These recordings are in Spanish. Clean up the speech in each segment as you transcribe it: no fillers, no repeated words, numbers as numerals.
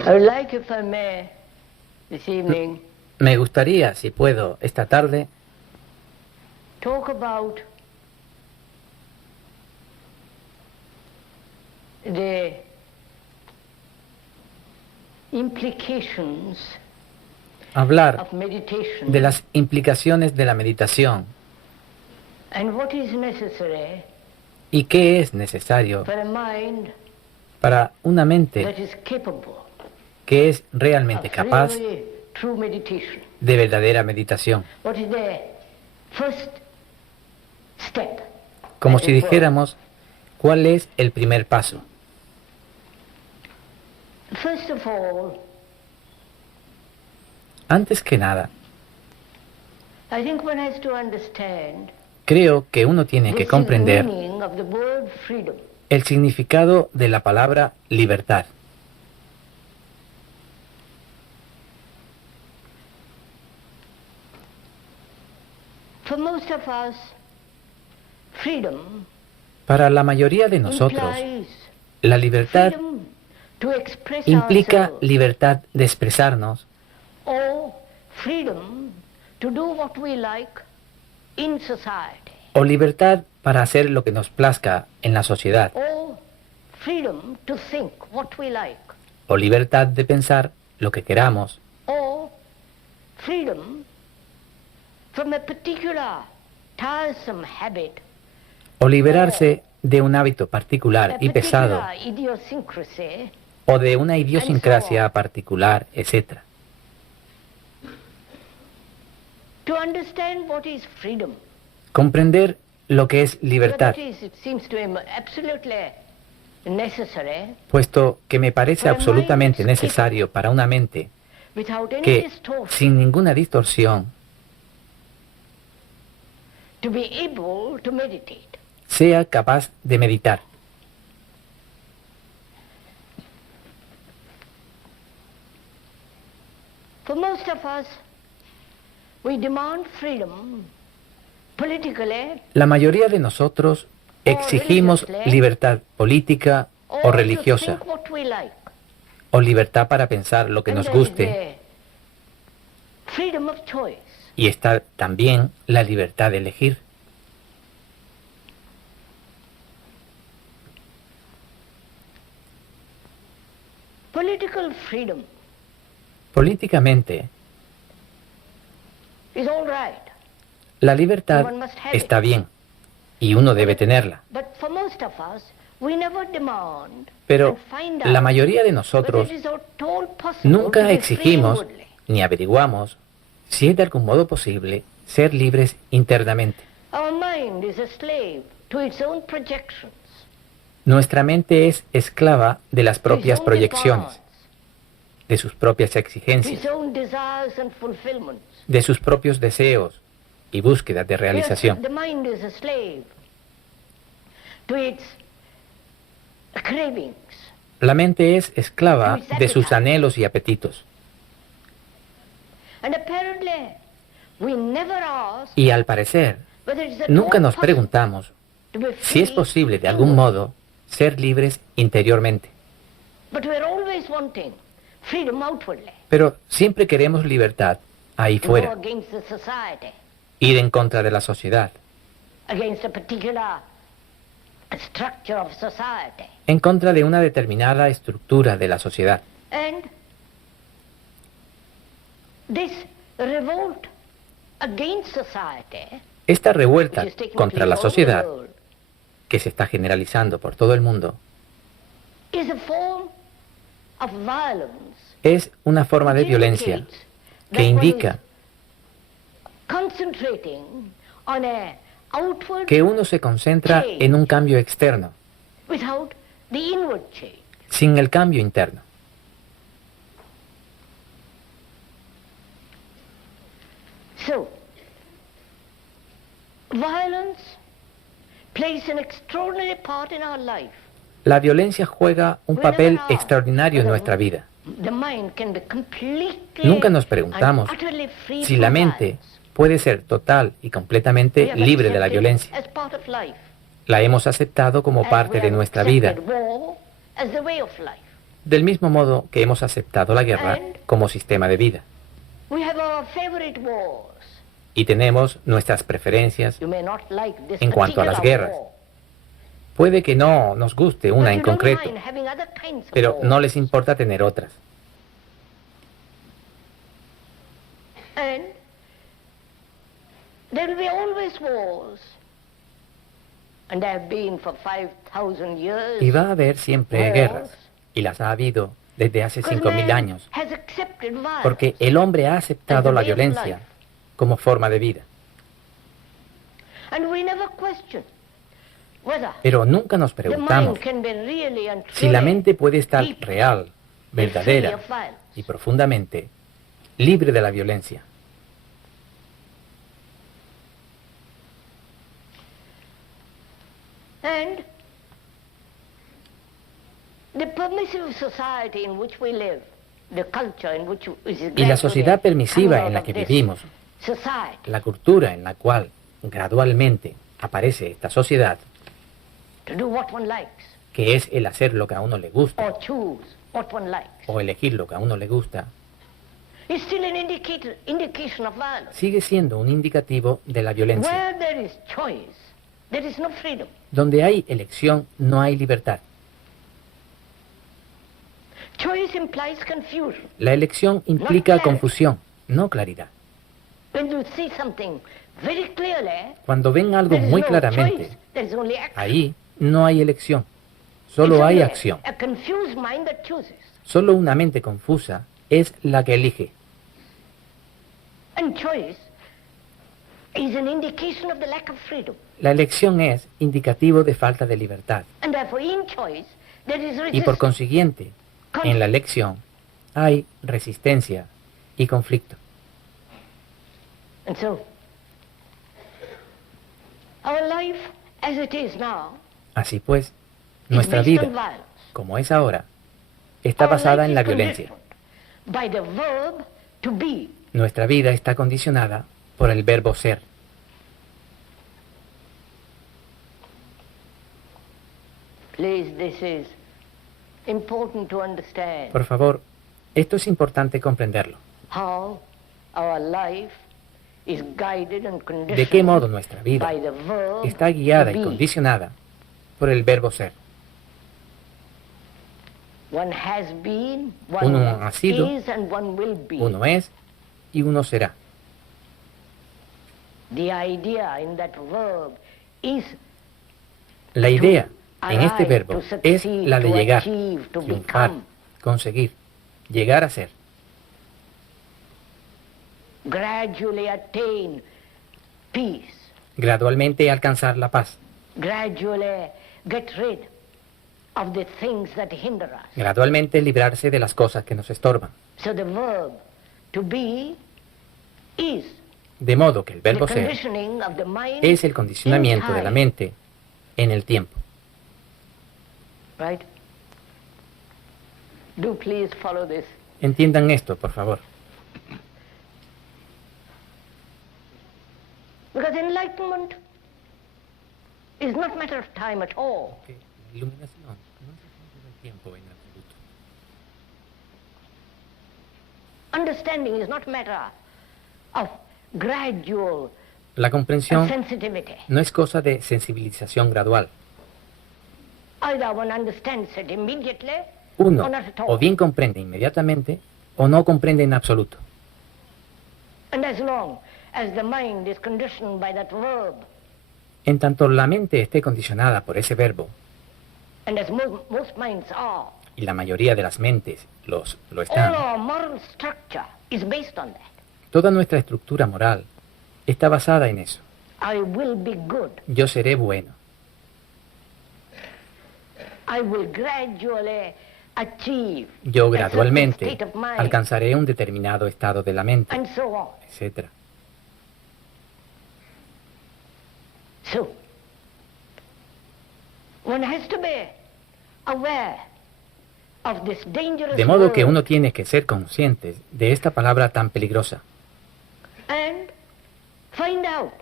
I would like, if I may, this evening, Me gustaría, si puedo, esta tarde, talk about the implications hablar of meditation de las implicaciones de la meditación and what is necessary y qué es necesario for a mind para una that mente is capable que es realmente of capaz really true meditation. de verdadera meditación. What is the first step? Como as si it were? dijéramos, ¿cuál es el primer paso? First of all, Antes que nada, I think one has to understand creo que uno tiene this que is the comprender meaning of the word freedom. el significado de la palabra libertad. For most of us, freedom Para la mayoría de nosotros, implies la libertad freedom to express implica ourselves, libertad de expresarnos or freedom to do what we like in society, o libertad para hacer lo que nos plazca en la sociedad or freedom to think what we like, o libertad de pensar lo que queramos or freedom from a particular tiresome habit, o liberarse de un hábito a particular y pesado particular idiosyncrasy, o de una idiosincrasia particular, etc. to understand what is freedom. Comprender lo que es libertad, That is, it seems to him absolutely necessary, puesto que me parece absolutamente necesario para una mente without any que, distortion, sin ninguna distorsión, to be able to meditate. sea capaz de meditar. For most of us, we demand freedom politically La mayoría de nosotros exigimos libertad política o or religiosa, to think what we like. o libertad para pensar lo que And nos there is guste, the freedom of choice. y está también la libertad de elegir. Political freedom Políticamente, is all right, la libertad está bien, y uno debe tenerla. but for most of us, we never demand Pero and find la out mayoría de whether nosotros it is at all possible to nunca be free exigimos inwardly. ni averiguamos si es de algún modo posible ser libres internamente. Our mind is a slave to its own projections, Nuestra mente es esclava de las to propias its own proyecciones, demands, de sus propias to exigencias, its own desires and fulfillments. de sus propios deseos y búsquedas de Yes, realización. the mind is a slave to its cravings. La mente es esclava de sus anhelos y apetitos. And apparently, we never ask Y al parecer, whether it's at nunca all nos possible preguntamos to be si es free posible de algún inwardly. modo ser libres interiormente. But we're always wanting freedom outwardly, Pero siempre queremos libertad ahí to go fuera, against the society, ir en contra de la sociedad, against a particular structure of society. en contra de una determinada estructura de la sociedad. And this revolt against society, Esta which revuelta is taking contra place la all over the sociedad, world, que se está generalizando por todo el mundo, is a form of violence es una forma de which violencia indicates que that one indica is concentrating on a outward que uno se concentra en un cambio externo, without the inward change. sin el cambio interno. So, violence plays an extraordinary part in our life. La violencia juega un We papel never ask extraordinario en whether nuestra vida. The mind can be completely Nunca nos preguntamos and utterly free si from la mente violence. puede ser total y We completamente have libre de la accepted violencia. as part of life, La hemos aceptado como as parte we de have nuestra vida, accepted war as the way of life. Del mismo modo que hemos aceptado la guerra como sistema de vida. We have our favorite wars. Y tenemos nuestras preferencias You may not like this en cuanto a las particular guerras. war, Puede que no nos guste but una you en don't concreto, mind having other kinds of pero no wars. les importa tener otras. And there will be always wars. And there have been for 5,000 years. Y va a haber siempre wars, guerras, y las ha habido desde hace because 5.000 man años, has accepted violence. porque el hombre ha aceptado la violencia como forma de vida. And we never question whether Pero nunca nos the preguntamos mind can be really and si la truly mente puede estar deep real, and free verdadera of violence. y profundamente libre de la violencia. And the permissive society in which we live, the culture in which is Y la sociedad permisiva en la que this vivimos, society la cultura en la cual gradualmente aparece esta sociedad, to do what one likes que es el hacer lo que a uno le gusta or choose what one likes o elegir lo que a uno le gusta, is still an indication of violence. sigue siendo un indicativo de la violencia. Where there is choice, there is no freedom. Donde hay elección, no hay libertad. Choice implies confusion. La elección implica confusión, no claridad. When you see something very clearly, Cuando ven algo there is muy no claramente, choice, there is only action. ahí no hay elección, It's solo hay only acción. a confused mind that chooses. Solo una mente confusa es la que elige. And choice is an indication of the lack of freedom. La elección es indicativo de falta de libertad. And therefore in choice there is Y por resistance. consiguiente, en la elección hay resistencia y conflicto. And so, our life as it is now Así pues, is nuestra based on vida, violence. como es ahora, está Our basada life en la is violencia. conditioned by the verb to be. Nuestra vida está condicionada por el verbo ser. Please, this is important to understand Por favor, esto es importante comprenderlo. how our life is guided and conditioned De qué modo nuestra vida by the verb está guiada to y be. condicionada por el verbo ser. One has been, one Uno ha sido, is, and one will be. Uno es y uno será. The idea in that verb is La idea en este arrive, verbo to es succeed, la de to llegar, achieve, to triunfar, become. conseguir, llegar a ser. Gradually attain peace. Gradualmente alcanzar la paz. Gradually get rid of the things that hinder us. Gradualmente librarse de las cosas que nos estorban. So the verb to be is De modo que el the verbo ser conditioning of the mind es el condicionamiento in de la time, mente en el tiempo. right? Do please follow this. Entiendan esto, por favor. Because enlightenment is not matter of time at all. La iluminación no es asunto del tiempo en absoluto. Understanding is not matter of gradual La comprensión sensitivity. no es cosa de sensibilización gradual. Either one understands it immediately Uno or not at all. o bien comprende inmediatamente o no comprende en absoluto. And as long as the mind is conditioned by that verb, En tanto la mente esté condicionada por ese verbo, and as most minds are, y la mayoría de las mentes lo all están, our moral structure is based on that. toda nuestra estructura moral está basada en eso. I will be good. Yo seré bueno. I will gradually achieve Yo a certain gradualmente state of mind, alcanzaré un determinado estado de la mente, and so on. etc. So, one has to be aware of this dangerous De modo que word uno tiene que ser consciente de esta palabra tan peligrosa and find out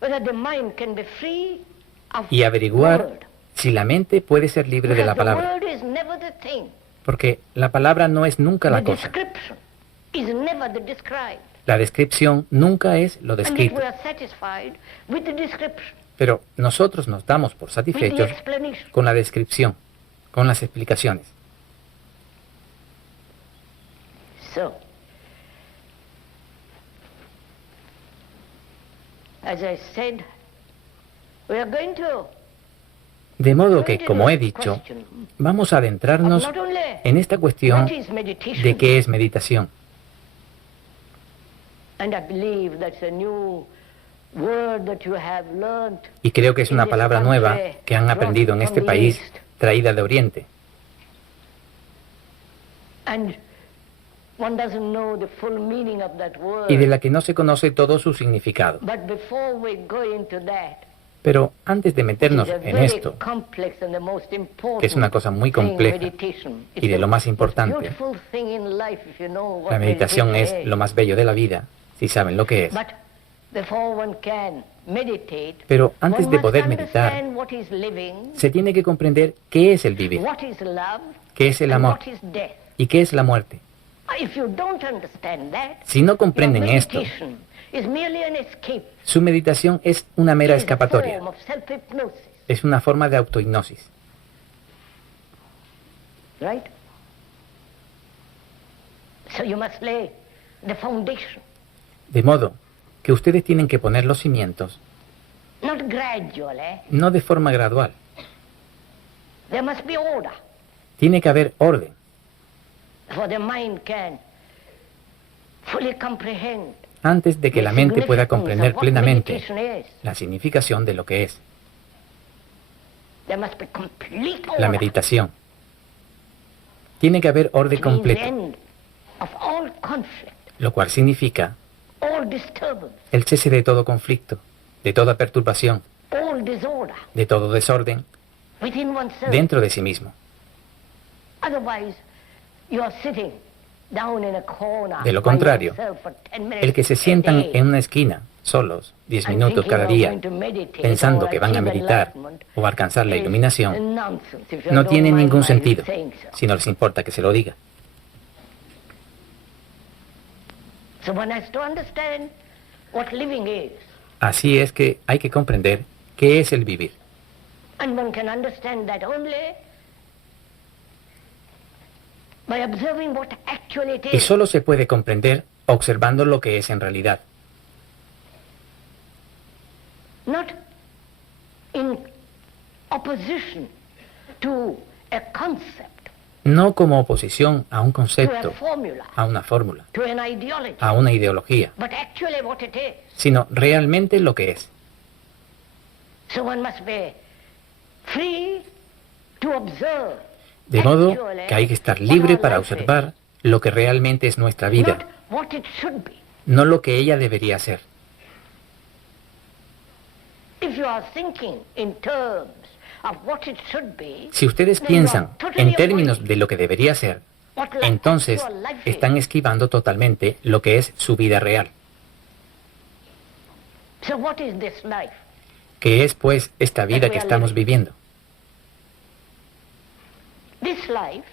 whether the mind can be free of y averiguar word. si la mente puede ser libre de la Because the palabra. word is never the thing Porque la palabra no es nunca la The cosa. description is never the described. La descripción nunca es lo And yet descrito. we are satisfied with the description, Pero nosotros nos damos por with the satisfechos explanation. con la descripción, con las explicaciones. So, as I said, we are going to De modo que, como he dicho, vamos a adentrarnos not only en esta cuestión what is meditation, de qué es meditación. and I believe that's a new word that you have learned. Y creo que es una in this palabra nueva country, que han aprendido en brought este from the país, East. traída de Oriente. And one doesn't know the full meaning of that word. Y de la que no se conoce todo su significado. But before we go into that, Pero antes de it meternos is a en very esto, complex and the most important que es una cosa muy thing, compleja meditation. y de lo más It's a importante, beautiful thing in life if you know what la meditación meditation es lo más bello de la vida, si saben lo que es. But before one can meditate, Pero antes one de must poder meditar, understand what is living, se tiene que comprender qué es el vivir, what is love, qué es el and amor what is death. y qué es la muerte. If you don't understand that, Si no your comprenden esto, meditation is merely an escape. su meditación es una mera It is a escapatoria, form of self-hypnosis, es una forma de autohipnosis. right? So you must lay the foundation, De modo que ustedes tienen que poner los cimientos, not gradually. no de forma gradual. There must be order, Tiene que haber orden, for the mind can fully comprehend antes de que the la mente pueda significance comprender of what plenamente meditation is. la significación de lo que es There must be complete order. la meditación. Tiene que haber orden It means the completo, end of all conflict, lo cual significa all disturbance, el cese de todo conflicto, de toda perturbación, all disorder de todo desorden within oneself. dentro de sí mismo. Otherwise, you are sitting down in a corner De lo by contrario, yourself for 10 minutes el que se a sientan day en una esquina, solos, 10 and minutos thinking cada of día, going to meditate pensando or que van a achieve meditar enlightenment o alcanzar la is iluminación, nonsense, if you no don't tiene mind ningún my sentido, saying so. si no les importa que se lo diga. So one has to understand what living is, Así es que hay que comprender qué es el vivir. and one can understand that only by observing what actually it Y is. solo se puede comprender observando lo que es en realidad, Not in opposition to a concept, no como oposición a un to a concepto, formula, a una fórmula, to an ideology, a una ideología, but actually what it is. sino realmente lo que es. So one must be free to observe. De modo actually que hay que estar what libre our para life observar lo que realmente es nuestra is, vida, not what it should be. no lo que ella debería ser. If you are thinking in terms of what it should be, Si ustedes then you piensan are totally en términos avoiding de lo que debería ser, what entonces actual life is. están esquivando totalmente lo que es su vida real. So what is this life? ¿Qué es, pues, esta vida que estamos viviendo? This life,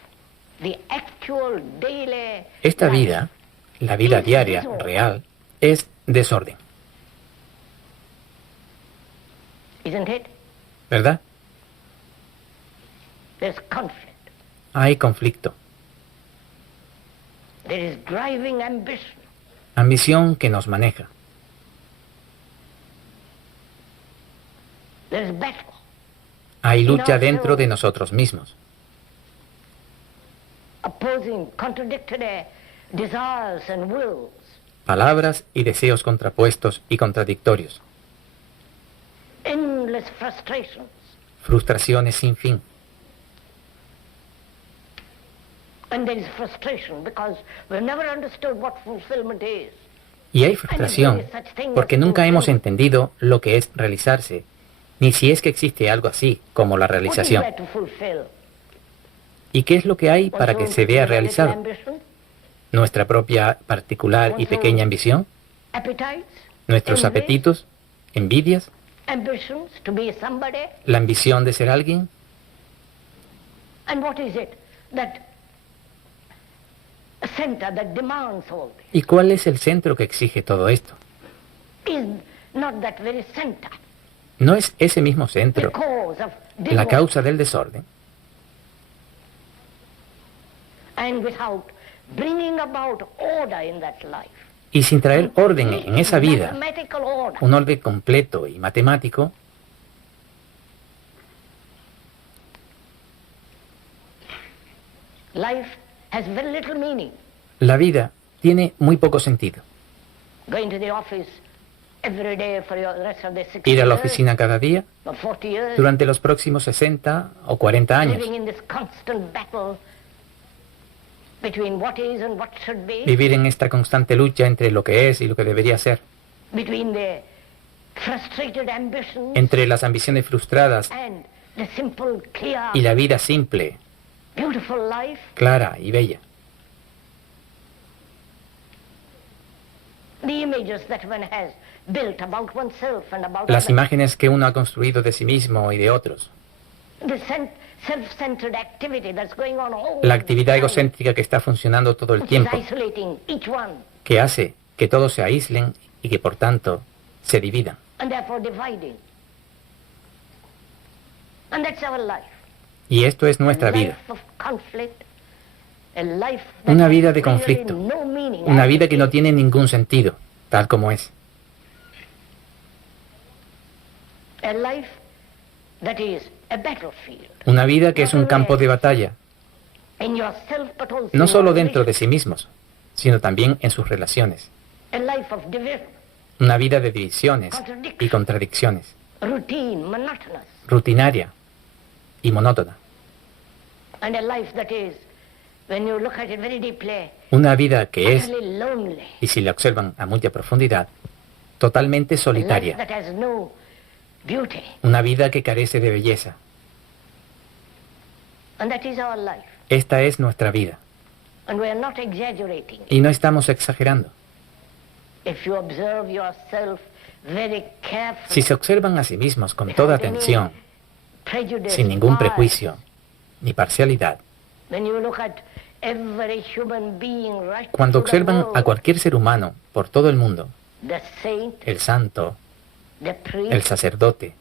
the actual daily Esta life, vida, la vida diaria, real, es desorden, isn't it? ¿verdad? There's conflict. Hay conflicto, There is driving ambition. ambición que nos maneja, There's battle. hay lucha dentro de nosotros mismos, Opposing, contradictory desires and wills. palabras y deseos contrapuestos y contradictorios, Endless frustrations. frustraciones sin fin. And there is frustration because we've never understood what fulfillment is. Y hay frustración porque nunca hemos entendido lo que es realizarse, ni si es que existe algo así como la What is realización. there to fulfill? ¿Y qué es lo que hay para que One's se own vea little realizado? ambition, ¿Nuestra propia particular y pequeña ambición? appetites, ¿Nuestros envy, apetitos? ¿Envidias? ambitions to be somebody. ¿La ambición de ser alguien? And what is it that a center that demands all this? ¿Y cuál es el centro que exige todo esto? Is not that very center ¿No es ese mismo the centro cause of la divorce? causa del desorden? And without bringing about order in that life, Y sin traer orden en esa vida, mathematical order, un orden completo y matemático, life has very little meaning. la vida tiene muy poco sentido. Going to the office every day for the rest of the 60 Ir a la years, oficina cada día or 40 years, durante los próximos 60 o 40 años. living in this constant battle between what is and what should be, Vivir en esta constante lucha entre lo que es y lo que debería ser. between the frustrated ambitions Entre las ambiciones frustradas and the simple, clear, y la vida simple, beautiful life. clara y bella. The images that one has built about oneself and about Las others. imágenes que uno ha construido de sí mismo y de otros. The self-centered activity that's going on all La actividad the time, egocéntrica que está funcionando todo el which is tiempo, isolating each one que hace que todos se aíslen y que por tanto se dividan. and therefore dividing. And that's our life. Y esto es nuestra A vida. life of conflict, a life that Una has vida de really conflicto. no meaning, Una as vida it que no is. tiene ningún sentido, tal como es. A life that is a battlefield Una vida que es un campo de batalla, in yourself, but also no in solo your dentro de relations. sí mismos, sino también en sus relaciones. A life of division, Una vida de divisiones y contradicciones, routine, monotonous, rutinaria y monótona. and a life that is, when you look at it very deeply, Una vida que es, utterly lonely. y si la observan a mucha profundidad, totalmente A life solitaria. that has no beauty. Una vida que carece de belleza. And that is our life. Esta es nuestra vida. And we are not exaggerating. Y no estamos exagerando. If you observe yourself very carefully, Si se observan a sí mismos con toda atención, prejudice, sin ningún bias, prejuicio ni parcialidad, when you look at every human being right cuando through the observan a world, cualquier ser humano por todo el mundo, the saint, el santo, the priest, el sacerdote,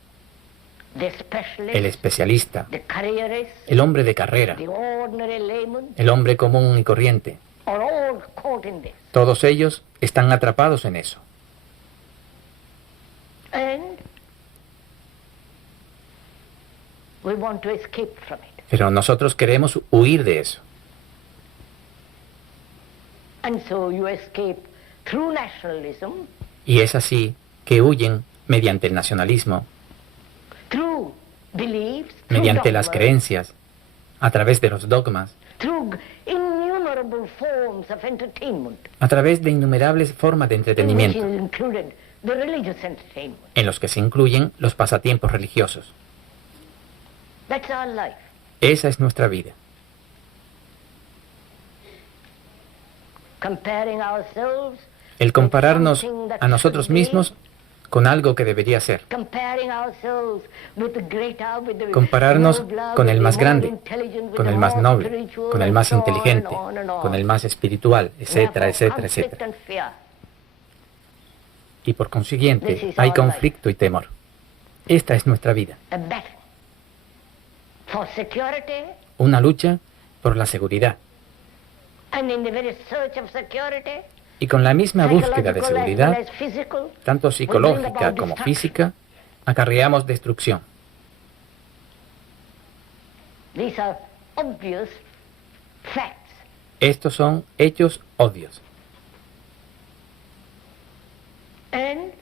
the specialist, el especialista, the careerist, el hombre de carrera, the ordinary layman, el hombre común y corriente, are all caught in this. todos ellos están atrapados en eso. And we want to escape from it. Pero nosotros queremos huir de eso. And so you escape through nationalism, Y es así que huyen mediante el nacionalismo, through beliefs, through mediante las dogmas, creencias, a través de los dogmas, through innumerable forms of entertainment, a través de innumerables formas de in which entretenimiento, is included the religious entertainment. en los que se incluyen los pasatiempos religiosos. That's our life. Esa es nuestra vida. Comparing ourselves, El compararnos something that a nosotros should be, mismos con algo que debería ser. comparing ourselves with the greater, with the Compararnos nobler, con with el the más more grande, intelligent, with con the el más more noble, spiritual, con el and más so on inteligente, and on. con el más espiritual, etcétera, Therefore, etcétera, conflict etcétera. and fear. Y por This consiguiente is hay our life. conflicto y temor. Esta es nuestra vida. A battle for security, Una lucha por la seguridad. and in the very search of security, Y con la misma búsqueda de psychological as well seguridad, as physical, tanto we bring psicológica about como destruction. física, acarreamos destrucción. These are obvious facts. Estos son hechos obvios. And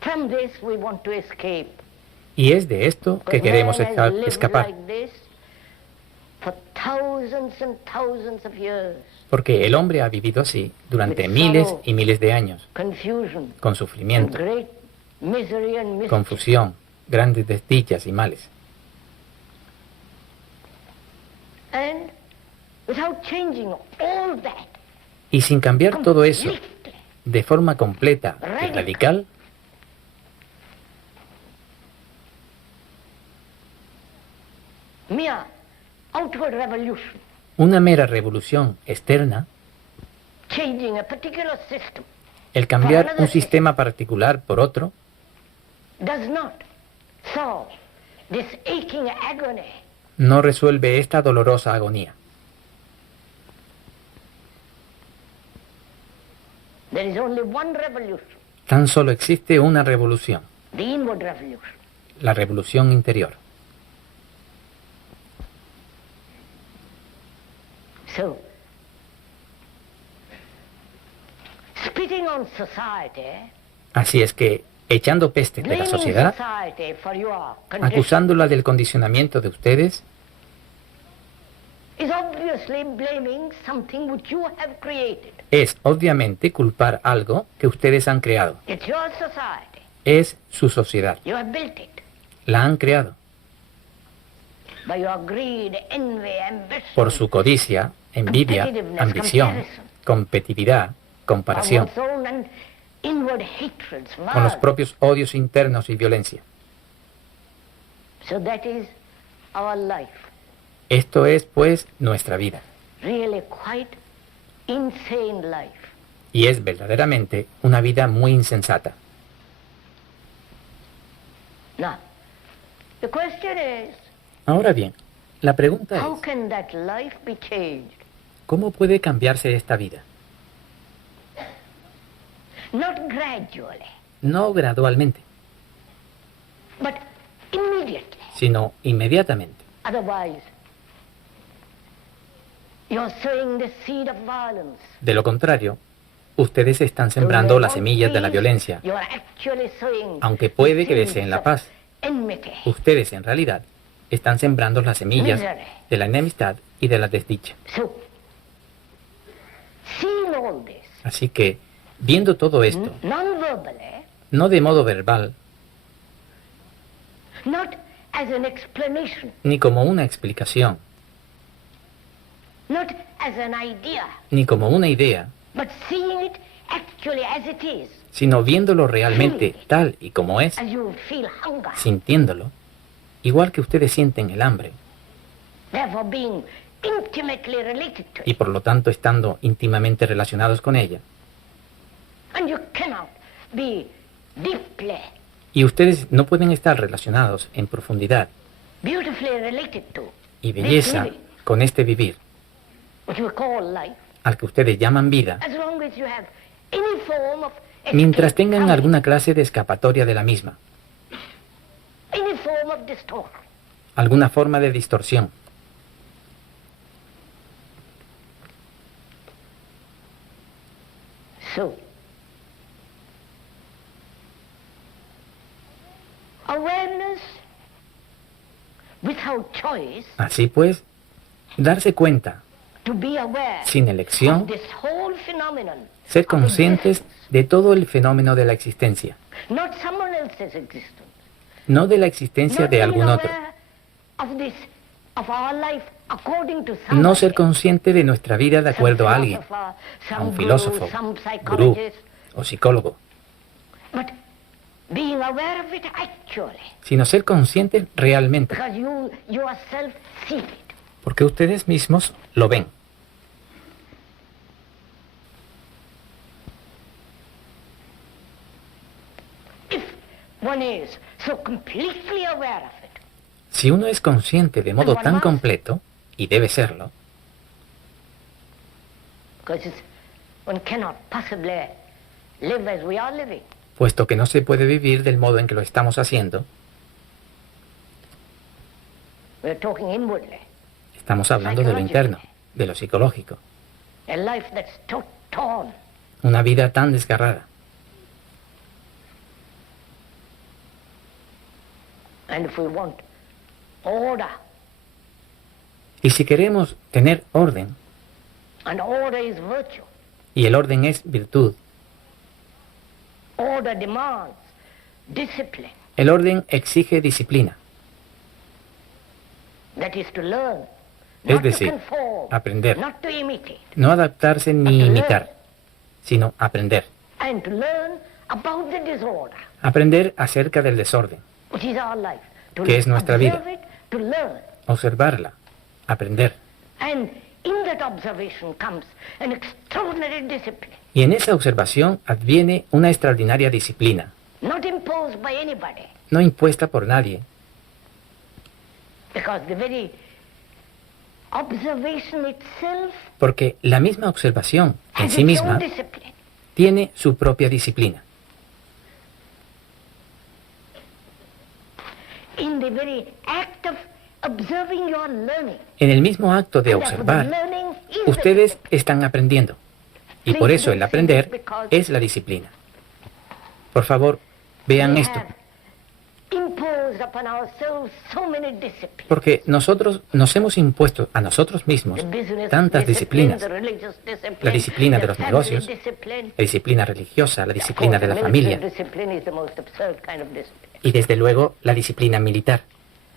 from this we want to escape. Y es de esto que Because queremos man has lived escapar. like this for thousands and thousands of years. Porque el hombre ha vivido así durante miles y miles de años, Confusion, con and sufrimiento, great misery and mischief. confusión, grandes desdichas y males. And without changing all that, Y sin cambiar todo eso completely, de forma completa y radical, mere outward revolution Una mera revolución externa, changing a particular system, el cambiar un sistema particular por otro, does not solve this aching agony. no resuelve esta dolorosa agonía. There is only one revolution, Tan solo existe una revolución, the inward revolution. la revolución interior. So, spitting on society, Así es que, echando peste de la blaming sociedad, society for your condition, acusándola del condicionamiento de ustedes, is obviously blaming something which you have created. es obviamente culpar algo que ustedes han creado. It's your society. Es su sociedad. You have built it La han creado by your greed, envy, ambition. por su codicia, envidia, ambición, competitividad, comparación, Of one's own and inward hatreds, con los violence. propios odios internos y violencia. So that is our life. Esto es, pues, nuestra vida. Really quite insane life. Y es verdaderamente una vida muy insensata. Now, the question is, Ahora bien, la pregunta how es, can that life be changed? ¿cómo puede cambiarse esta vida? Not gradually, No gradualmente, but immediately. sino inmediatamente. Otherwise, you're sowing the seed of violence. De lo contrario, ustedes están sembrando las semillas de la violencia, You're actually sowing aunque puede the que seeds deseen la of paz. enmity. Ustedes, en realidad, están sembrando las semillas de la enemistad y de la desdicha. So, seeing all this, Así que, viendo todo esto, non-verbally, no de modo verbal, not as an explanation, ni como una explicación, not as an idea, ni como una idea, but seeing it actually as it is, sino viéndolo realmente tal y como es, as you feel hunger, sintiéndolo, igual que ustedes sienten el hambre, therefore being intimately related to y it. por lo tanto estando íntimamente relacionados con ella. And you cannot be deeply, Y ustedes no pueden estar relacionados en profundidad beautifully related to y this belleza living, con este vivir, which we call life, al que ustedes llaman vida, as long as you have any form of mientras escape tengan from it, alguna clase de escapatoria de la misma, any form of distortion. alguna forma de distorsión. So, awareness without choice, Así pues, darse cuenta, to be aware sin of elección, this whole phenomenon, ser of conscientes existence, de todo el fenómeno de la existencia, not someone else's existence, no de la existencia not de being algún otro. aware of this, of our life according to No somebody, ser consciente de nuestra vida de acuerdo a alguien, philosopher, a un some filósofo, guru, some gurú psychologist, o psicólogo, but being aware of it actually, sino ser conscientes realmente, because you yourself see it. porque ustedes mismos lo ven. If one is so completely aware of it, Si uno es consciente de modo tan completo, y debe serlo, because one cannot possibly live as we are living. puesto que no se puede vivir del modo en que lo estamos haciendo, We're talking inwardly. estamos hablando de lo interno, de lo psicológico, A life that's torn. una vida tan desgarrada. And if we want order, Y si queremos tener orden, and order is virtue, y el orden es virtud, order demands discipline, el orden exige disciplina, that is to learn, es not to decir, conform, aprender, not to imitate, no adaptarse ni imitar, sino aprender, and to learn about the disorder, aprender acerca del desorden, which is our life. To que es nuestra vida. observe it, to learn, observarla, aprender, and In that observation comes an extraordinary discipline, Y en esa observación adviene una extraordinaria disciplina, not imposed by anybody, no impuesta por nadie, because the very observation itself porque la misma observación en has sí its misma own discipline. tiene su propia disciplina. In the very act of observing, you are learning. En el mismo acto de And therefore the observar, learning is the ustedes discipline. están aprendiendo. Y por eso el aprender es la disciplina. Por favor, vean We esto, have imposed upon ourselves so many disciplines. porque nosotros nos hemos impuesto a nosotros mismos The business tantas discipline, disciplinas. the religious discipline, La disciplina de the los family negocios, discipline. la disciplina religiosa, la disciplina de la Of course, military familia discipline is the most absurd kind of discipline. y desde luego la disciplina militar,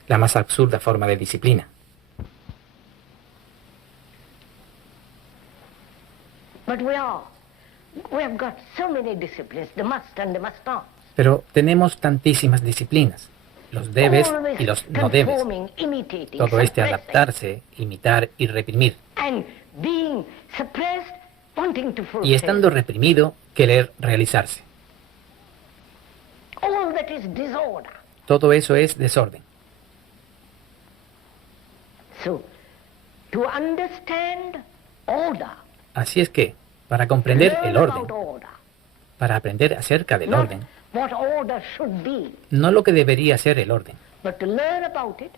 la más absurda forma de disciplina. But we have got so many disciplines, the must and the must not. Pero tenemos tantísimas disciplinas, los debes Always y los no debes. conforming, imitating, Todo este suppressing, adaptarse, imitar y reprimir. and being suppressed, wanting to fulfill. Y estando reprimido, querer realizarse. All that is disorder. Todo eso es desorden. So, to understand order, Así es que, para comprender learn el orden, about order, para aprender acerca del not orden, what order should be, no lo que debería ser el orden, but to learn about it,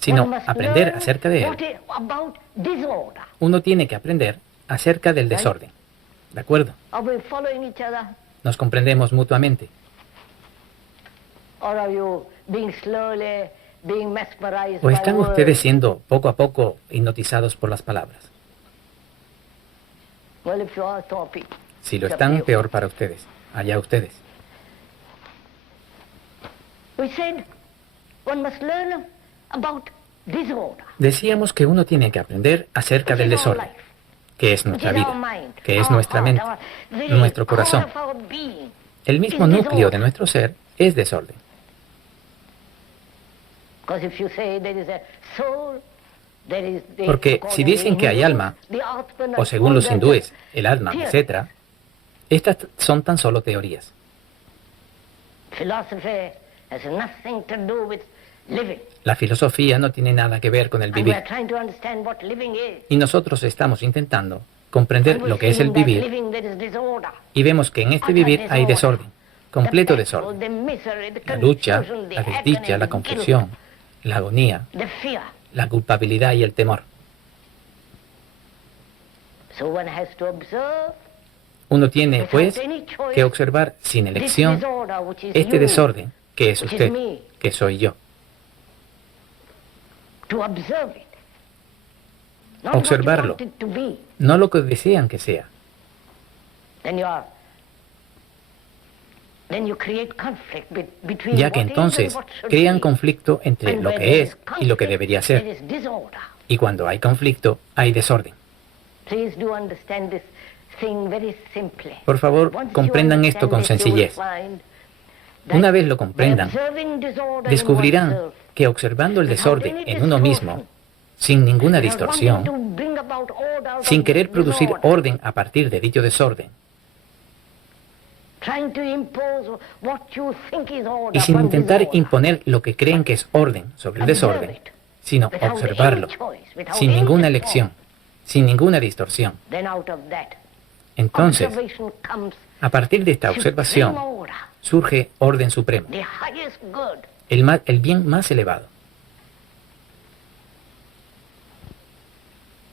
sino one must aprender learn acerca de what él. about disorder. Uno tiene que aprender acerca del desorden. ¿De acuerdo? Are we following each other? Nos comprendemos mutuamente. Or are you being mesmerized ¿O están by ustedes words? siendo poco a poco hipnotizados por las palabras? Well, if you are Thorpe, Si lo it's up están, to you. peor para ustedes. Allá ustedes. We said one must learn about disorder, Decíamos que uno tiene que aprender acerca which del is our desorden, life, que es which nuestra is our vida, mind, que es our nuestra heart, mente, our very nuestro core corazón. of our being El mismo is núcleo disorder. de nuestro ser es desorden. Because if you say there is a soul, there is the, Porque si dicen que hay alma, o según los hindúes, el alma, etc., estas son tan solo teorías. Philosophy has nothing to do with living. La filosofía no tiene nada que ver con el And we vivir. are trying to understand what living is. Y nosotros estamos intentando comprender And we lo que es see el in that vivir living there is disorder. y vemos que en este vivir hay desorden, completo desorden. The misery, the La lucha, confusion, the la desdicha, agony, la the confusión, guilt, la agonía, the fear. la culpabilidad y el temor. So one has to observe Uno tiene, without pues, any choice que observar sin this elección disorder which is este you, desorden que es which is usted, me. que soy yo. To observe it. Not what you Observarlo. want it to be. No lo que desean que sea. Then you create conflict between Ya que what is entonces and what should crean be. conflicto entre And lo where que there es is y lo que conflict, debería there ser. is disorder. Y cuando hay conflicto, hay desorden. Please do understand this thing very simply. Por favor, Once you comprendan esto con understand this, you will sencillez. find that Una vez lo by comprendan, observing disorder in descubrirán oneself, que observando el without desorden any en uno mismo, distortion, sin ninguna without wanting distorsión, to bring about order out sin of querer this producir disorder, orden a partir de dicho desorden, trying to impose what you think is order y sin upon intentar disorder. imponer lo que creen que es orden sobre el desorden, sino Without observarlo, any choice, without sin any ninguna distortion. elección, sin ninguna distorsión. Then out of that Entonces, observation comes a partir de esta supreme observación, order, surge orden supremo, the highest good. el bien más elevado.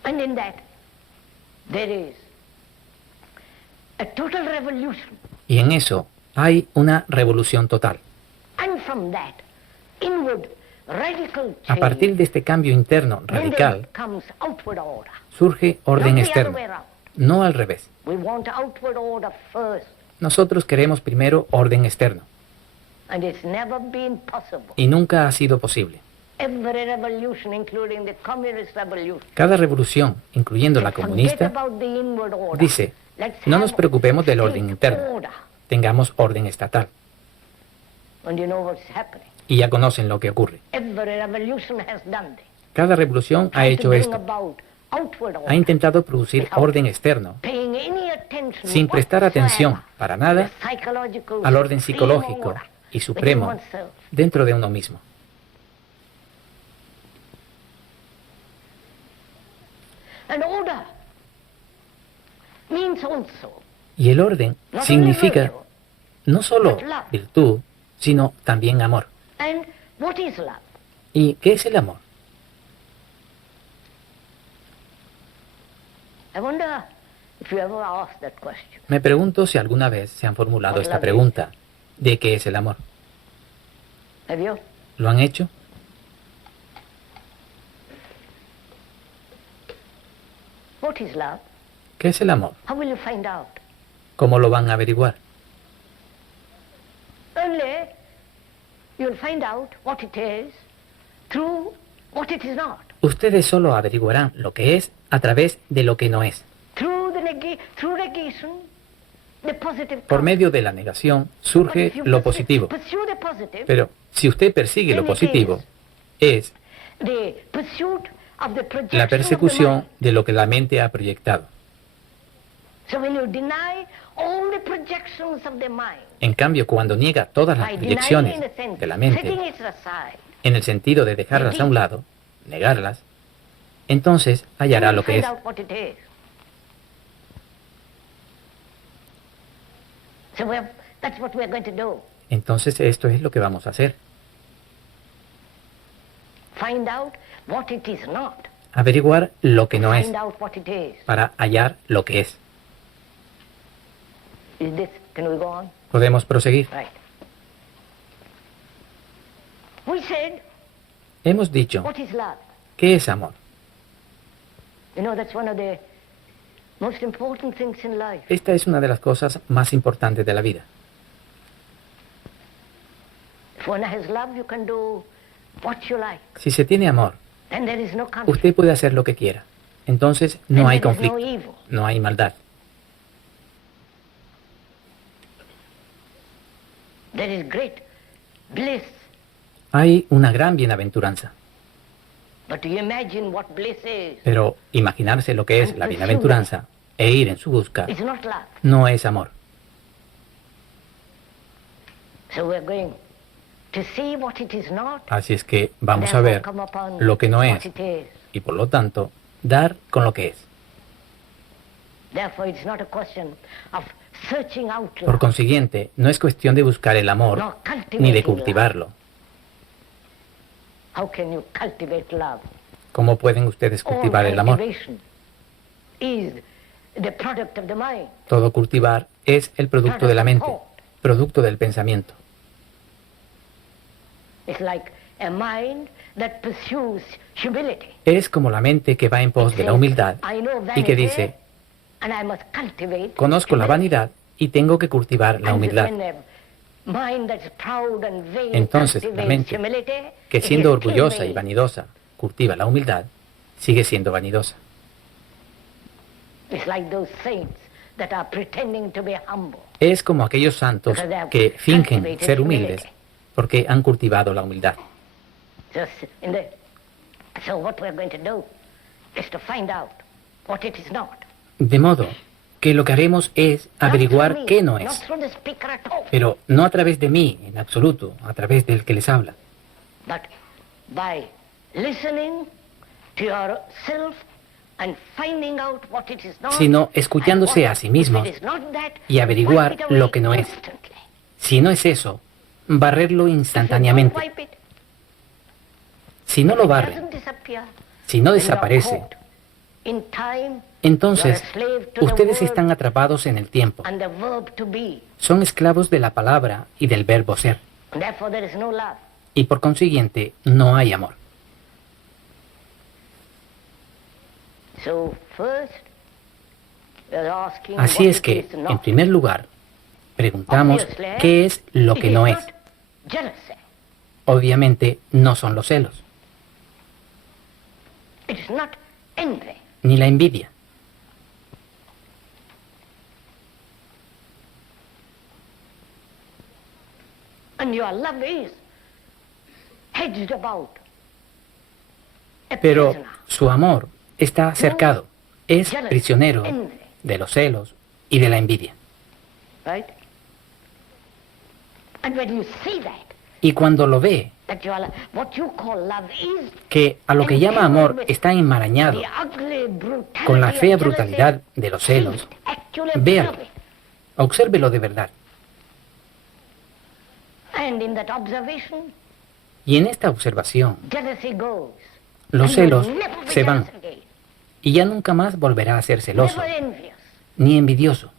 And in that, there is a total revolution. Y en eso hay una revolución total. And from that, inward radical A change, partir de este cambio interno then there radical, comes outward order. surge orden Not the externo, other way around. no al revés. We want outward order first, Nosotros queremos primero orden externo, and it's never been possible. y nunca ha sido posible. Every revolution, including the communist revolution, Cada revolución, incluyendo la forget comunista, about the inward order. dice, Let's no have nos preocupemos del orden state interno, order. tengamos orden estatal. And you know what's happening. Y ya conocen lo que ocurre. Every revolution has done this. Cada revolución ha Try to hecho bring esto, about outward ha order, intentado producir orden externo, paying any attention sin prestar atención whatsoever para nada to the psychological al orden supreme psicológico order y within supremo oneself. dentro de uno mismo. And order means also Y el orden not only significa virtue, no solo but love. virtud, sino también amor. And what is love? ¿Y qué es el amor? I wonder if you ever asked that question. Me pregunto si alguna vez se han formulado What esta love pregunta de qué es el amor. Have you? ¿Lo han hecho? What is love? ¿Qué es el amor? How will you find out? ¿Cómo lo van a averiguar? Only you'll find out what it is through what it is not. Ustedes solo averiguarán lo que es a través de lo que no es. Through negation, the positive Por comes. medio de la negación But surge if you lo positivo. pursue the positive, Pero si usted persigue lo positivo, es the pursuit of the projection la of the persecución mind. de lo que la mente ha proyectado. So when you deny all the projections of the mind, En cambio, cuando niega todas las by proyecciones denying in a sense, de la setting mente, it aside, en el sentido de dejarlas a un lado, negarlas, entonces hallará you'll lo que find es. out what it is. So that's what we're going to do. Entonces esto es lo que vamos a hacer. Find out what it is not. Averiguar lo que no es Find out what it is. para hallar lo que es. Is this, can we go on? ¿Podemos proseguir? Right. We said, Hemos dicho, what is love? ¿qué es amor? You know, that's one of the most important things in life. Esta es una de las cosas más importantes de la vida. If one has love, you can do what you like. Si se tiene amor, Then there is no conflict. usted puede hacer lo que quiera. Entonces no Then hay there is no conflicto, evil. no hay maldad. There is great bliss. Hay una gran bienaventuranza. But do you imagine what bliss is? Pero imaginarse lo que es la bienaventuranza e ir en su busca It's not love. no es amor. So we're going to see what it is not. Así es que vamos a therefore ver come upon lo que no what es it is. y por lo tanto dar con lo que es. Therefore, it's not a question of searching out Por love, consiguiente, no es cuestión de buscar el amor nor cultivating ni de love. cultivarlo. How can you cultivate love? ¿Cómo pueden ustedes cultivar All el amor? cultivation is the product of the mind. Todo cultivar es el producto de la mente, producto del pensamiento. It's like a mind that pursues humility. Es como la mente que va en pos de la humildad I know y que vanity, dice, and I must cultivate conozco la humility. vanidad y tengo que cultivar la And humildad. when a mind that's proud and vain Entonces, la cultivates mente, humility, que it siendo is orgullosa y still vain. vanidosa cultiva la humildad, sigue siendo vanidosa. It's like those saints that are pretending to be humble. Es como aquellos santos que fingen ser humildes porque han cultivado la humildad. So what we're going to do is to find out what it is not. De modo que lo que haremos es averiguar Not through qué me, no not es, through the speaker at all, pero no a través de mí en absoluto, a través del que les habla, but by listening to yourself and finding out what it is not, sino escuchándose and a sí mismos if it is not that, y averiguar wipe it away lo que no es. instantly. Si no es eso, barrerlo If you don't instantáneamente. wipe it, Si no if lo it barren, doesn't disappear, si no then you are desaparece, caught in time, entonces you are a slave to the ustedes word están atrapados en el tiempo. and the verb to be. Son esclavos de la palabra y del verbo ser. And therefore there is no love. Y por consiguiente, no hay amor. So first, we are asking Así what es it que, is en not. primer lugar, preguntamos Obviously, qué es lo it que is no es. not jealousy. Obviamente, no son los celos, It is not envy. ni la envidia. And your love is hedged about a Pero prisoner. su amor está cercado, es prisionero de los celos y de la envidia. Right? And when you see that, Y cuando lo ve, that you are, what you call love is que a lo que llama amor está enmarañado the ugly brutality con la fea of brutalidad jealousy, de los celos, actually véalo, observe it. obsérvelo de verdad. And in that observation, Y en esta observación, jealousy goes. los And you celos will never be se van jealous again. y ya nunca más volverá a ser celoso Never envious. ni envidioso.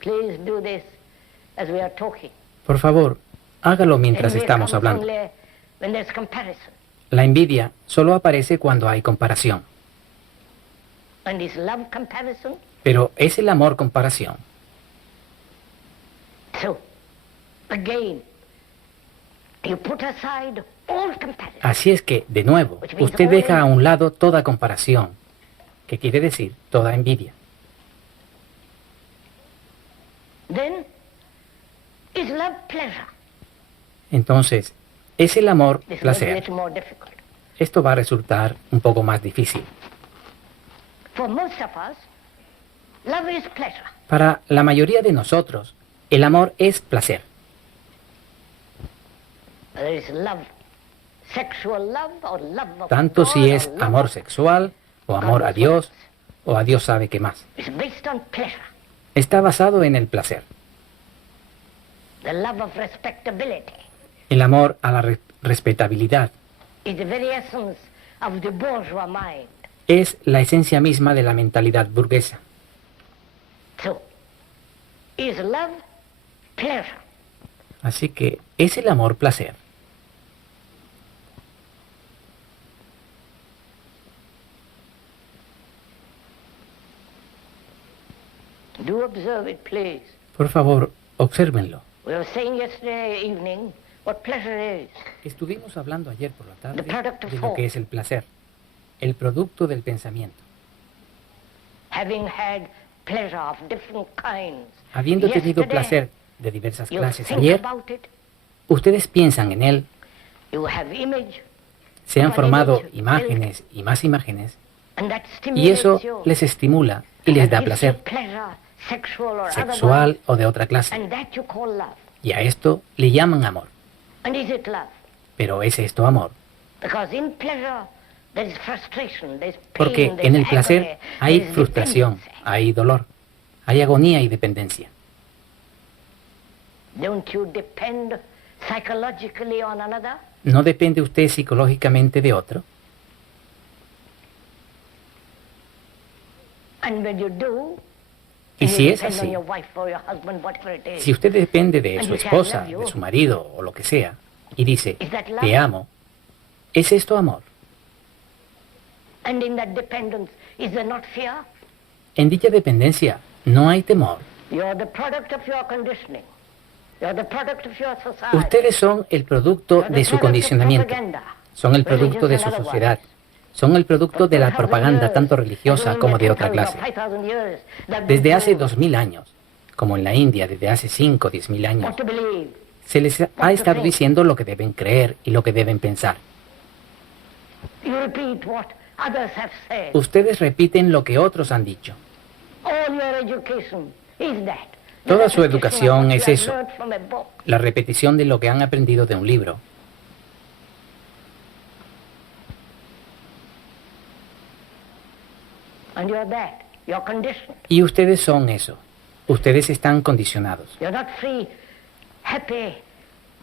Please do this as we are talking. Por favor, hágalo mientras Envy estamos comes hablando. only when there's comparison. La envidia solo aparece cuando hay comparación. And is love comparison? Pero ¿es el amor comparación? So, again, you put aside all comparison. Así es que, de nuevo, usted deja a un lado toda comparación, que quiere decir toda envidia. Then, is love pleasure? Entonces, ¿es el amor This is a placer? little more difficult. Esto va a resultar un poco más difícil. For most of us, love is pleasure. Para la mayoría de nosotros, el amor es placer. There is love, sexual love or love of Tanto God si es or love amor of- sexual, o amor a Dios, o a Dios sabe qué más. It's based on pleasure. Está basado en el placer. The love of respectability El amor a la respetabilidad is the very essence of the bourgeois mind. es la esencia misma de la mentalidad burguesa. So, is love pleasure? Así que, ¿es el amor placer? Do observe it, please. Por favor, obsérvenlo. We were saying yesterday evening what pleasure is. Estuvimos hablando ayer por la tarde The product of de lo thought. que es el placer, el producto del pensamiento. Having had pleasure of different kinds. Habiendo tenido Yesterday, placer de diversas you clases think ayer, about it, ustedes piensan en él, you have image, se han One formado image, imágenes y más imágenes, and that y stimulates eso you. les estimula y les da That gives placer, you pleasure, sexual or sexual otherwise, o de otra clase. and that you call love. Y a esto le llaman amor. And is it love? Pero ¿es esto amor? Because in pleasure there is frustration, there is pain, Porque there en is el placer agony, hay there is frustración, dependency. hay dolor, hay agonía y dependencia. Don't you depend psychologically on another? ¿No depende usted psicológicamente de otro? And when you do, Y and si you es depend on así, your wife or your husband, whatever it is, si usted depende de And su you say, esposa, "I love you." de su marido o lo que sea, y dice, Is that love? te amo, ¿es esto amor? and in that dependence, is there not fear? En dicha dependencia no hay temor. You're the product of your conditioning. You're the product of your society. Ustedes son el producto You're the de su product of condicionamiento, propaganda, son el producto de religious su and otherwise. sociedad, son el producto de la 2,000 propaganda years, tanto religiosa and como de only otra 2,000 or clase. 5,000 years, they've been Desde hace told 2000 años, como en la India desde hace 5 o 10.000 años, what to believe. se les ha estado diciendo lo que deben creer y lo que deben pensar. You repeat what others have said. Ustedes repiten lo que otros han dicho. All your education is that. Toda The su repetition educación of what es you have eso. learned from a book. La repetición de lo que han aprendido de un libro. And you're that. You're conditioned. Y ustedes son eso. Ustedes están condicionados. You're not free, happy,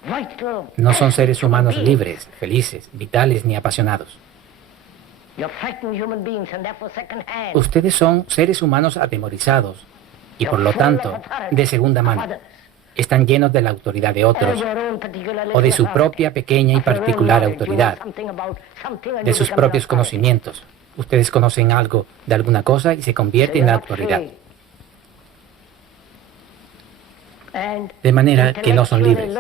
vital. No son seres humanos beings. libres, felices, vitales ni apasionados. You're frightened human beings and therefore second hand. Ustedes son seres humanos atemorizados y por lo tanto de segunda mano. Están llenos de la autoridad de otros o de su propia pequeña y particular autoridad, de sus propios conocimientos. Ustedes conocen algo de alguna cosa y se convierte en la autoridad. De manera que no son libres.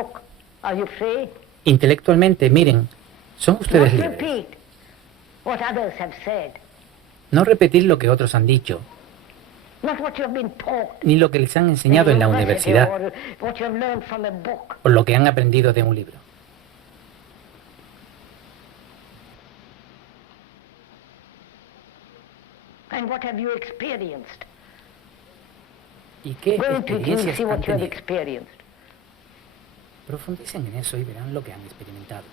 Intelectualmente, miren, son ustedes libres. No repetir lo que otros han dicho, ni lo que les han enseñado en la universidad, o lo que han aprendido de un libro. And what have you experienced? ¿Y qué Wait till you experiencias see han what you have tenido? experienced. Profundicen en eso y verán lo que han experimentado.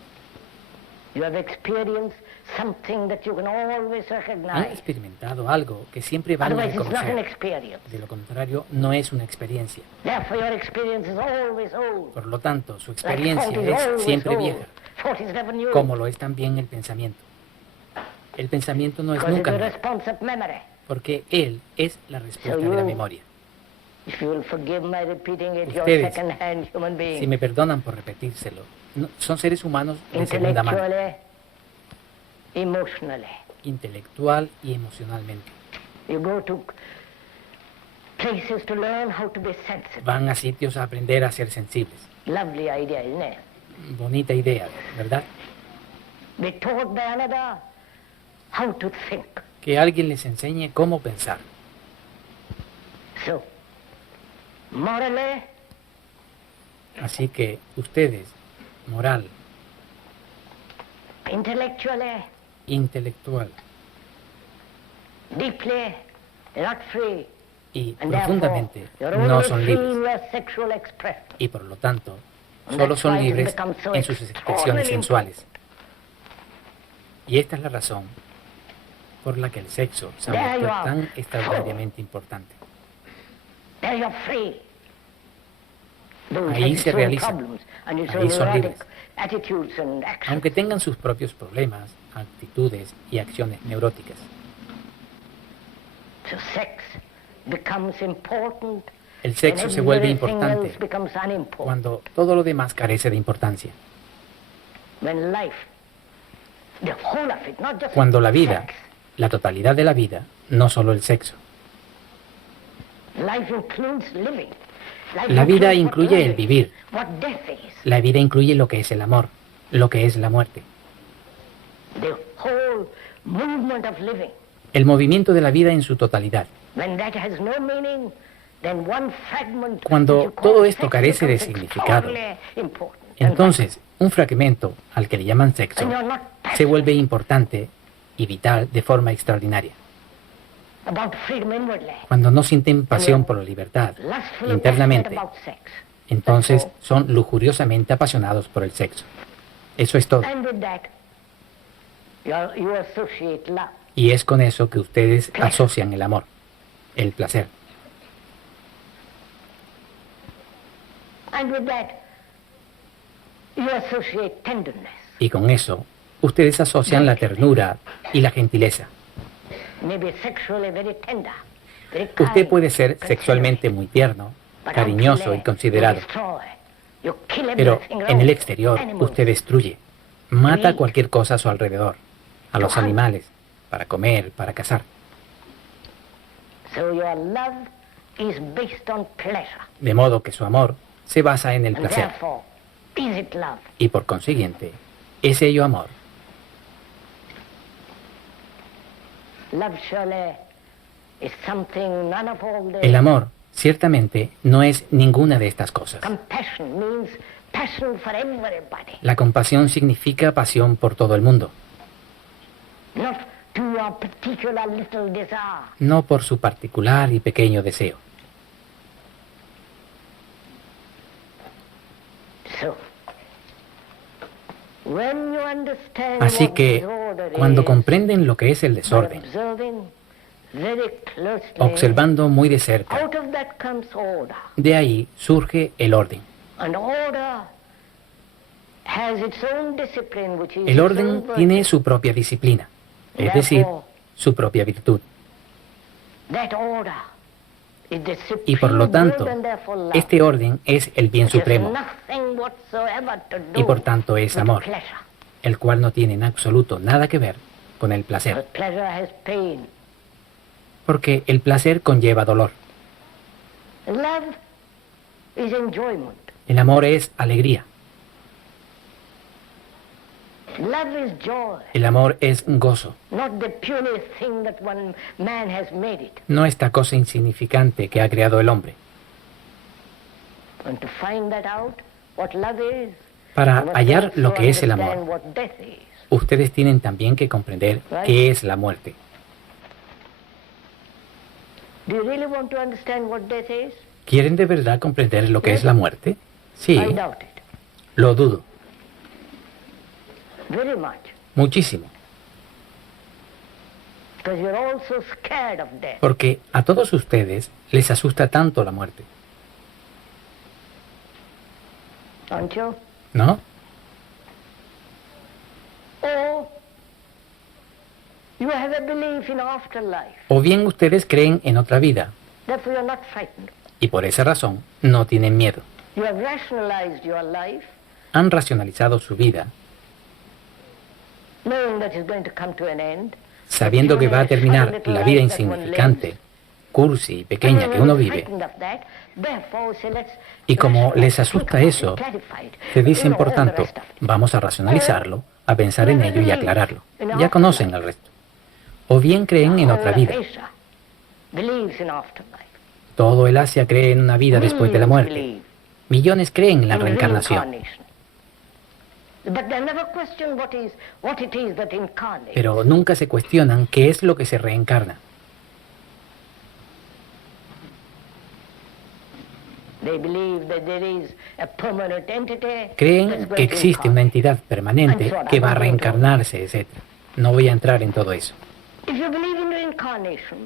You have experienced something that you can always Han recognize. experimentado algo que siempre van a Otherwise, it's not an reconocer. experience. De lo contrario, no es una experiencia. Therefore, your experience is always old. Por lo tanto, su Like experiencia thought is es always siempre old. vieja, Thought is never new. como lo es también el pensamiento. El pensamiento no es Because it's nunca a nuevo, response of memory. porque él es la respuesta de la memoria. If you will forgive my repeating it, you're a Ustedes, second-hand human si being. me perdonan por repetírselo, son seres humanos de segunda mano, Intellectually, emotionally. intelectual y emocionalmente. You go to places to learn how to be sensitive. Van a sitios a aprender a ser sensibles. Lovely idea, isn't it? Bonita idea, ¿verdad? Be taught by another how to think. Que alguien les enseñe cómo pensar. So, morally, Así que ustedes, moral, intellectually, intelectual deeply, you're not free. y And profundamente therefore, you're no only son free libres. in your sexual expression. Y por lo tanto, And solo that's son why it libres becomes so en sus expresiones extraordinarily sensuales. Y esta es la razón por la que el sexo se ha There vuelto you are. tan extraordinariamente importante. There you're free. Those Ahí have se its own realiza. problems and its Ahí own son erratic libres. attitudes and actions. Aunque tengan sus propios problemas, actitudes y acciones neuróticas. So sex becomes important El sexo when se vuelve everything importante else becomes unimportant. cuando todo lo demás carece de importancia. When life, the whole of it, not just Cuando la vida, sex, la totalidad de la vida, no solo el sexo. life includes living. Life La vida includes what incluye el life is, vivir. what death is. La vida incluye lo que es el amor, lo que es la muerte. The whole movement of living. El movimiento de la vida en su totalidad. When that has no meaning, then one fragment Cuando that you call todo esto sex carece de becomes significado, extraordinarily important. entonces un fragmento al que le llaman sexo And you're not se passionate vuelve importante y vital de forma extraordinaria. about freedom inwardly. Cuando no sienten pasión por la libertad Lustful internamente, about sex. entonces son lujuriosamente apasionados por el sexo. Eso es todo. And with that, you associate love. Y es con eso que ustedes asocian el amor, el placer. And with that, you associate tenderness. Y con eso, ustedes asocian la ternura y la gentileza. Maybe sexually very tender. Very Usted kind, puede ser considerate. sexualmente muy tierno, But cariñoso outwardly, y considerado, you destroy. You kill pero everything en el around. exterior Animals. usted destruye, mata cualquier cosa a su alrededor, a los animales, para comer, para cazar. So your love is based on pleasure. De modo que su amor se basa en el And placer, therefore, is it love? y por consiguiente, ¿es ello amor? Love surely is something none of all El the amor, ciertamente, no es ninguna de estas cosas. compassion means passion for everybody, La compasión significa pasión por todo el mundo, not to your particular little desire. no por su particular y pequeño deseo. So, when you understand Así what que, disorder cuando is, comprenden lo que es el by desorden, observing very closely, observando muy de cerca, out of that comes order. de ahí surge el orden. And order has its own discipline, which is El orden its own tiene virtue. su propia disciplina, es decir, su propia virtud. That order is the Y por lo supreme tanto, good and therefore love, este orden es el bien which has supremo, nothing whatsoever to do y por tanto es with amor, pleasure. el cual no tiene en absoluto nada que ver con el But placer, pleasure has pain. porque el placer conlleva dolor. Love is enjoyment. El amor es alegría, Love is joy, el amor es gozo, not the puny thing that one man has made it. no esta cosa insignificante que ha creado el hombre. And to find that out, what love is, Para you must hallar also lo que es el amor, understand what death is. ustedes tienen también que comprender qué es la muerte. Do you really want to understand what death is? ¿Quieren de verdad comprender lo que es la muerte? Sí, I doubt it. lo dudo. Very much. Muchísimo. Because you're all so scared of death. Porque a todos ustedes les asusta tanto la muerte, Aren't you? ¿no? Or you have a belief in afterlife. O bien ustedes creen en otra vida Therefore you're not frightened. y por esa razón no tienen miedo. You have rationalized your life, Han racionalizado su vida knowing that it's going to come to an end. sabiendo que va a terminar la vida insignificante, cursi y pequeña que uno vive. Y como les asusta eso, se dicen, por tanto, vamos a racionalizarlo, a pensar en ello y aclararlo. Ya conocen el resto. O bien creen en otra vida. Todo el Asia cree en una vida después de la muerte. Millones creen en la reencarnación. Pero nunca se cuestionan qué es lo que se reencarna. Creen que existe una entidad permanente que va a reencarnarse, etc. No voy a entrar en todo eso.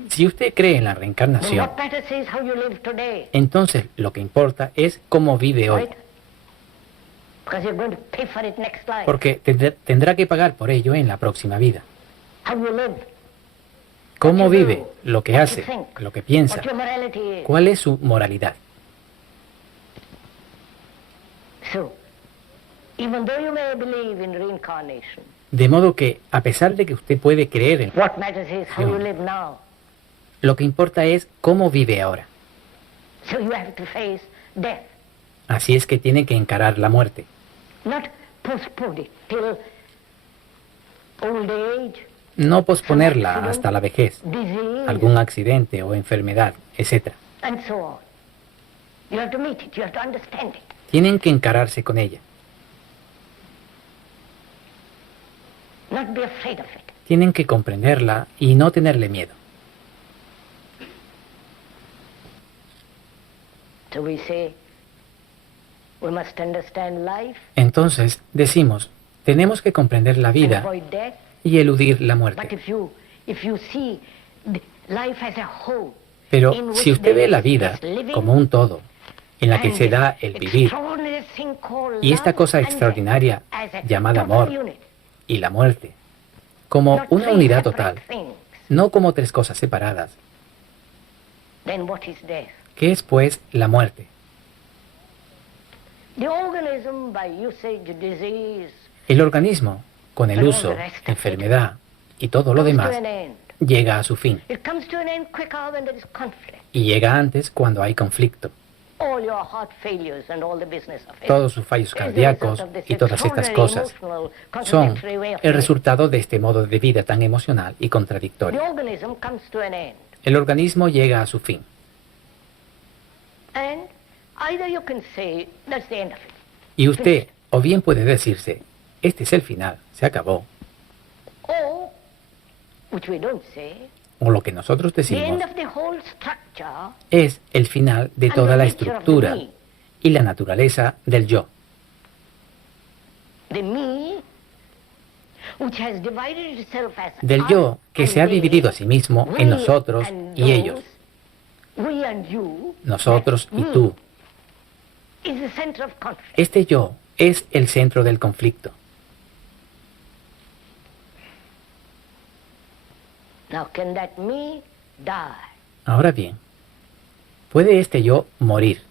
Si usted cree en la reencarnación, entonces lo que importa es cómo vive hoy. Porque tendrá que pagar por ello en la próxima vida. ¿Cómo vive? Lo que hace, lo que piensa. ¿Cuál es su moralidad? De modo que, a pesar de que usted puede creer en lo que importa es cómo vive ahora. Así es que tiene que encarar la muerte. No posponerla hasta la vejez, algún accidente o enfermedad, etc. Tienen que encararse con ella. Tienen que comprenderla y no tenerle miedo. Entonces decimos, tenemos que comprender la vida y eludir la muerte. Pero si usted ve la vida como un todo, en la que se da el vivir, y esta cosa extraordinaria llamada amor, y la muerte, como una unidad total, no como tres cosas separadas, ¿qué es pues la muerte? El organismo, con el uso, enfermedad y todo lo demás, llega a su fin. Y llega antes cuando hay conflicto. Todos sus fallos cardíacos y todas estas cosas son el resultado de este modo de vida tan emocional y contradictorio. El organismo llega a su fin. Y usted, o bien puede decirse, este es el final, se acabó. O lo que nosotros decimos es el final de toda la estructura y la naturaleza del yo. Del yo que se ha dividido a sí mismo en nosotros y ellos. Nosotros y tú. Este yo es el centro del conflicto. Ahora bien, ¿puede este yo morir?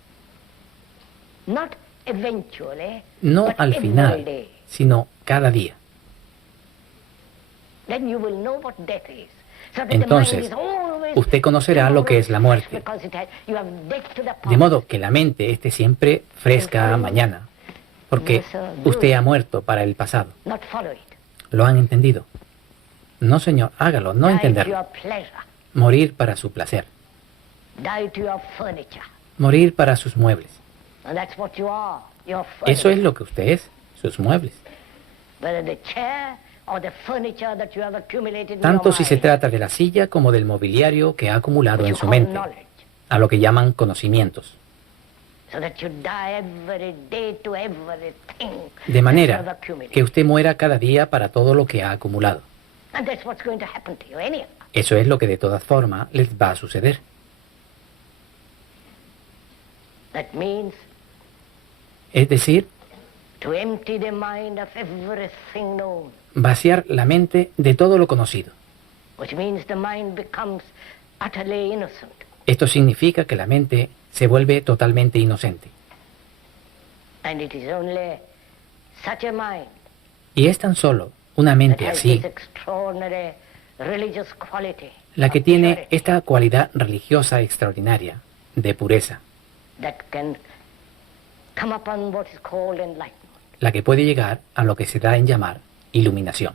No al final, sino cada día. Entonces, usted conocerá lo que es la muerte. De modo que la mente esté siempre fresca mañana, porque usted ha muerto para el pasado. ¿Lo han entendido? No, señor, hágalo, no entenderlo. Morir para su placer. Morir para sus muebles. Eso es lo que usted es, sus muebles. tanto si se trata de la silla como del mobiliario que ha acumulado en su mente, a lo que llaman conocimientos. De manera que usted muera cada día para todo lo que ha acumulado. Eso es lo que de todas formas les va a suceder. Es decir, vaciar la mente de todo lo conocido. Esto significa que la mente se vuelve totalmente inocente. Y es tan solo una mente así la que tiene esta cualidad religiosa extraordinaria de pureza, la que puede llegar a lo que se da en llamar iluminación.